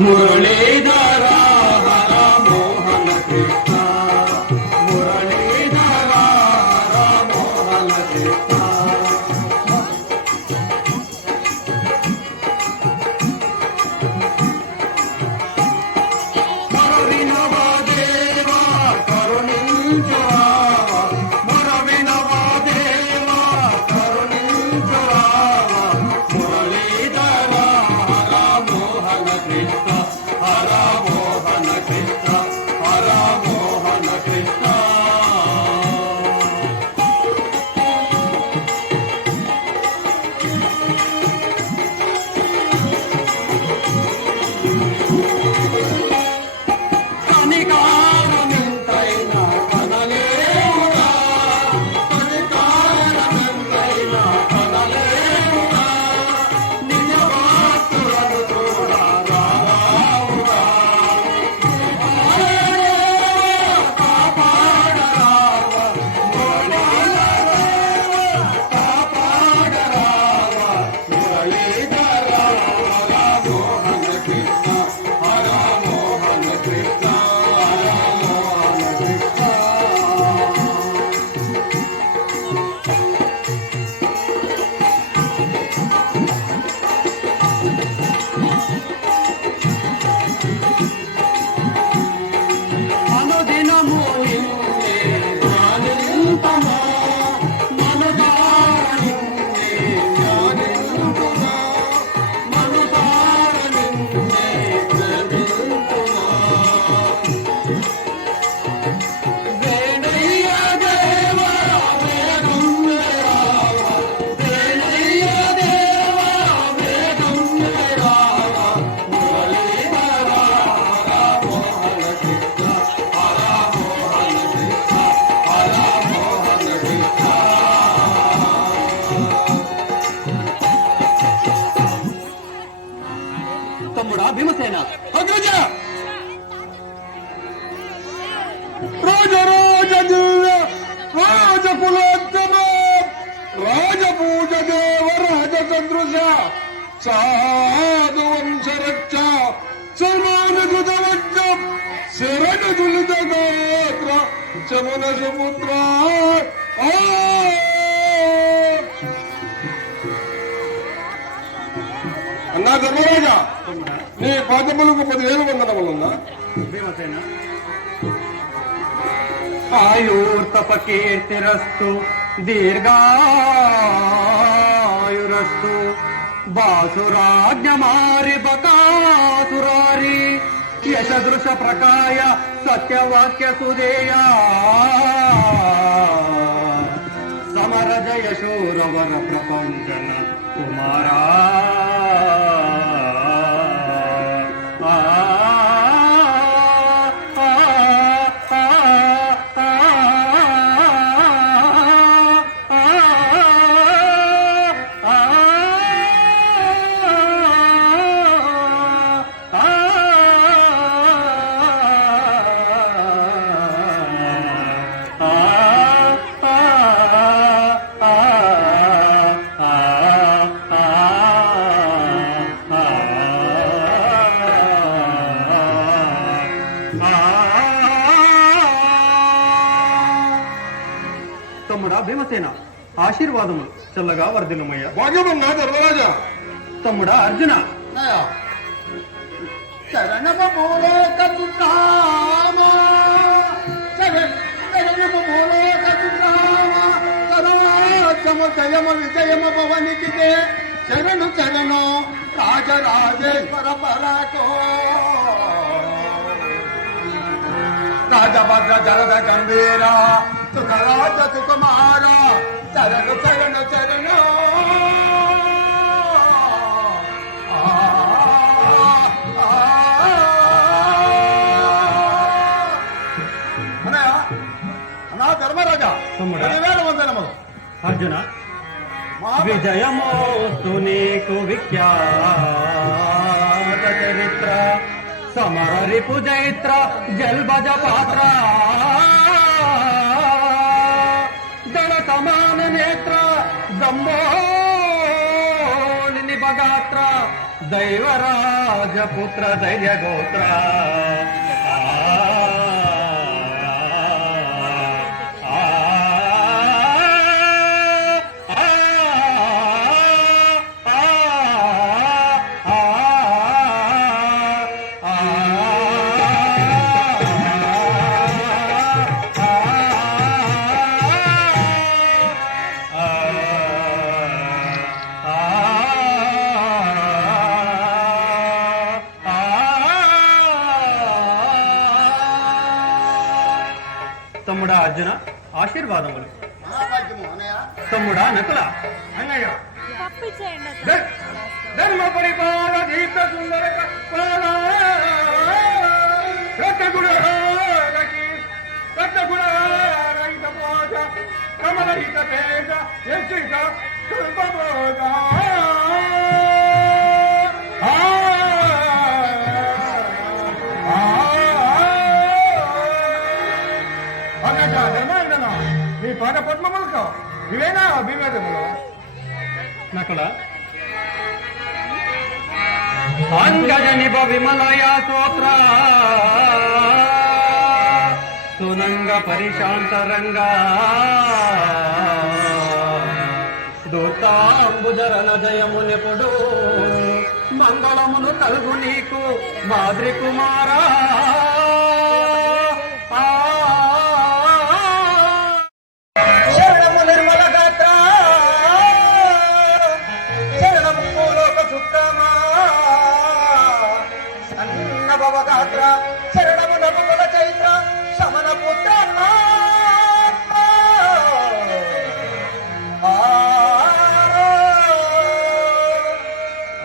మురళీధర హర మోహన కృష్ణ మురళీధర హర మోహన కృష్ణ తమ్ముడా భీమసేన అగ్రజ రాజరాజ దివ్య రాజకులోత్తమ రాజపూజ దేవ రాజసదృశ సాధు వంశరక్ష సమానృత వజ్రం శరణు దులిత గోత్ర చమన సుపుత్ర అన్నా ధర్మరాజా నీ పాదములకు 10,000 వందనములున్నా భీమసేన ఆయుర్తపకీర్తిరస్తు దీర్ఘాయురస్తు బాసురాజ్ఞమారి బకాసురారి యశదృశ ప్రకాయ సత్యవాక్య సుదేయా సమర జయ శూరవర ప్రపంచన కుమారా తమ్ముడా భీమసేన ఆశీర్వాదము చల్లగా వర్ధిల్లమయ్యా. భాగ్యమన్నా ధర్మరాజా. తమ్ముడా అర్జున జయమ విజయమ భవనికి శరణు శరణు రాజరాజేశ్వర పరాకో రాజభద్ర జలద గంభీర సుఖరాజ సుకుమార శరణు శరణు శరణు అన్నా ధర్మరాజా 10,000 వందనములు. అర్జున విజయమోస్తు నీకు విఖ్యాత చరిత్ర సమర రిపు జైత్ర జల్బజ పాత్ర దళ సమాన నేత్ర దమ్మోని నిబగాత్ర దైవరాజపుత్ర ధైర్యగోత్ర తమ్ముడా అర్జున ఆశీర్వాదములు. మహాభాగ్యము అన్నయ్య. తమ్ముడా నకుల అన్నయ్య పంపించేయండి ధర్మ పరిపాల దీప్త సుందర రహిత పోష కమలహిత తేజ యశిత కల్పబోధ ధర్మాంగన నీ పాద పద్మములతో ఇవేనా అభివేదములు నకుల అంగజనిభ విమలయ స్తోత్ర సునంగ పరిశాంతరంగా దూతాంబుజరణ జయమునెప్పుడు మంగళమును కలుగు నీకు మాద్రి కుమారా. శరణము నిర్మల గాత్ర శరణము పూలోక సుత్తమా సన్న భవ గాత్ర శరణము నవకుల చైత్ర శమన పుత్ర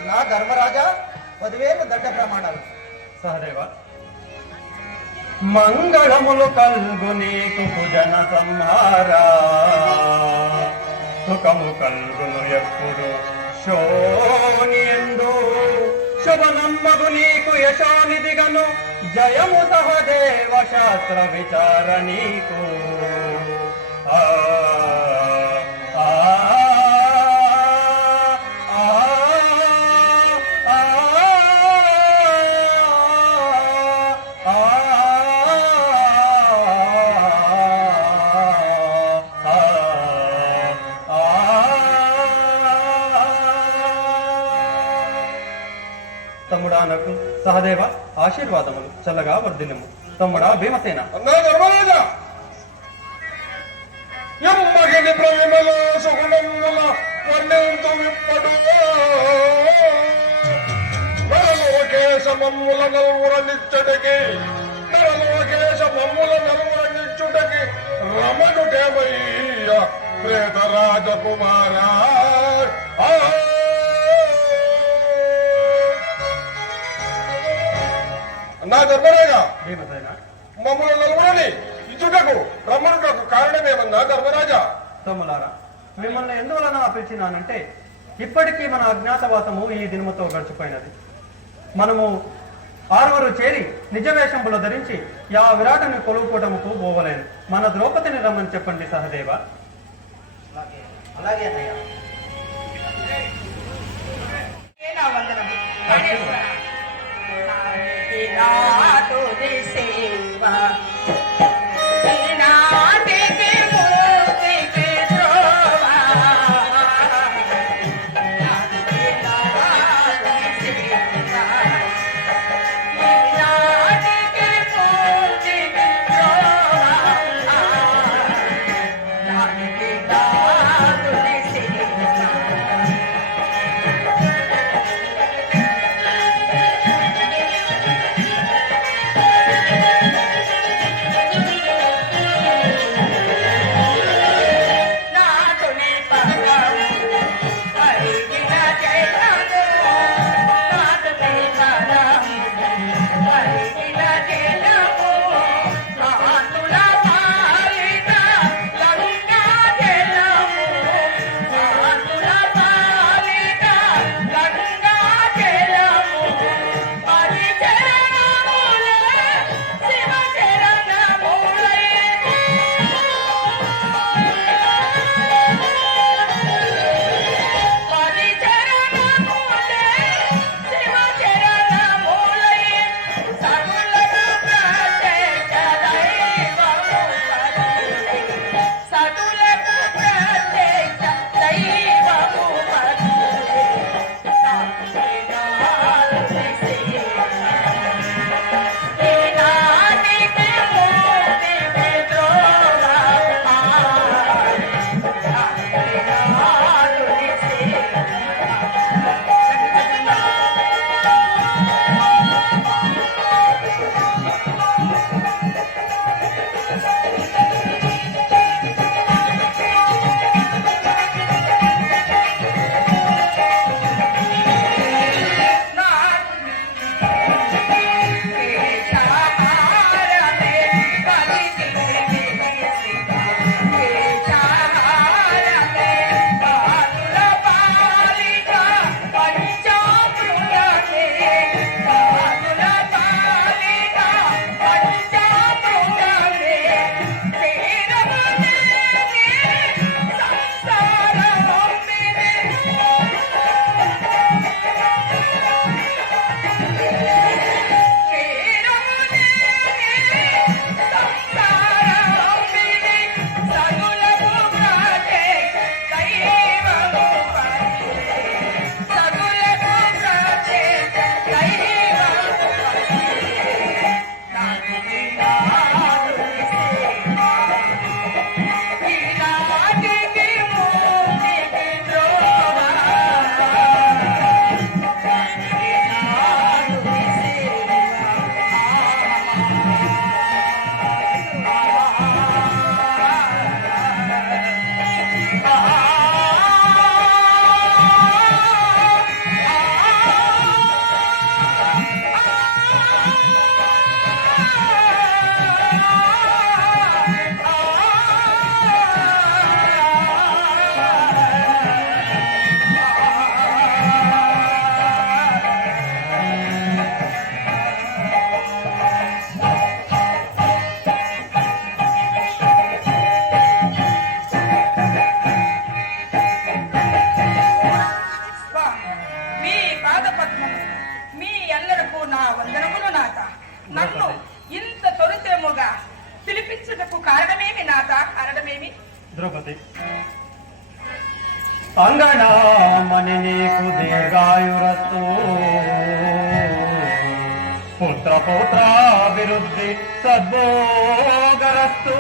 నా ధర్మరాజా 10,000 దండ ప్రమాణాలు. సహదేవ మంగళములు కల్గు నీకు భుజన సంహారా సుఖము కల్గును ఎప్పుడు శోనియందు శుభనమ్మగు నీకు యశోనిదిగను జయము సహదేవ శాస్త్ర విచార నీకు. ఆ ఆ తమ్ముడా నాకు సహదేవ ఆశీర్వాదములు చల్లగా వర్ధిల్లము. తమ్ముడా భీమసేన అన్నా ధర్మరాజా ఎమ్మగిని ప్రవిమల సుగుణముల వర్ణంతు విప్పడు నరలోకేశమమ్ముల నలుగుర నిచ్చుటకి రమణుడేమయ్య ప్రేత రాజకుమారా. అన్నా ధర్మరాజా భీమసేన మమ్మల్ని నలుగురని ఇచ్చుటకు రమ్మనుటకు కారణమేమన్నా ధర్మరాజా? తమ్ములారా మిమ్మల్ని ఎందువలన పిలిచినానంటే ఇప్పటికీ మన అజ్ఞాతవాసము ఈ దినముతో గడిచిపోయినది. మనము 6 చేరి నిజవేషంబులు ధరించి యా విరాటుని కొలువుకోవటముకు పోవలేను. మన ద్రౌపదిని రమ్మని చెప్పండి సహదేవ. అలాగే అన్నయ్య. నన్ను ఇంత తొలితేముగా పిలిపించుటకు కారణమేమి నాథ, కారణమేమి? ద్రౌపది, అంగనామని నీకు దీర్ఘాయురస్తు, పుత్ర పౌత్రాభివృద్ధి సద్భోగరస్తు,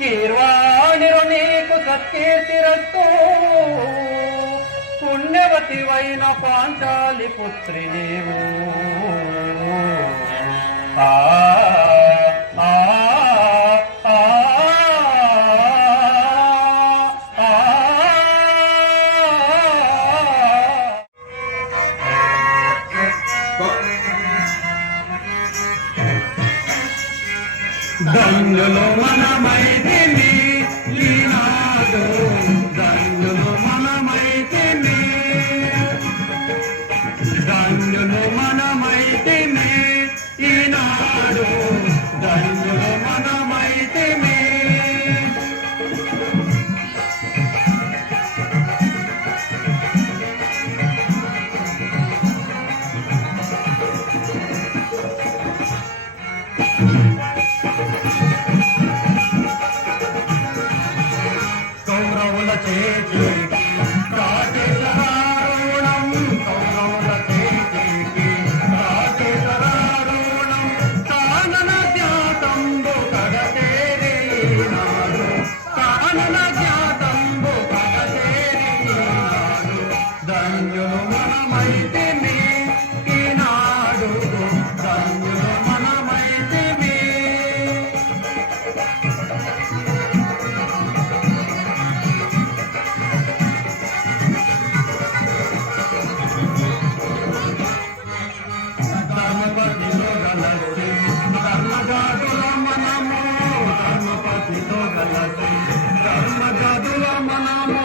కీర్వాణిరు నీకు సత్కీర్తిరస్తు, పుణ్యవతివైన పాంచాలి పుత్రి నీవు. ఆ ఆ ఆ దండులో మనమైతిని ఈనాడు, దండులో మనమైతిని, దండులో మనమైతిని ఈనాడు, దండులో మనమైతిని. కౌరవుల చేతికి రాజేశ్వరారుణం, కౌరవుల చేతికి రాజేశ్వరారుణం, కానన జ్ఞాతంబు కగతేరినాడు, కానన జ్ఞాతంబు కగతేరినాడు, ధన్యులు మనమైతిమి ఈనాడు, ధన్యులు మనమైతిమి. ధర్మపతితో గలసి ధర్మజాతుల మనము, ధర్మపతితో గలసి ధర్మజాతుల మనము,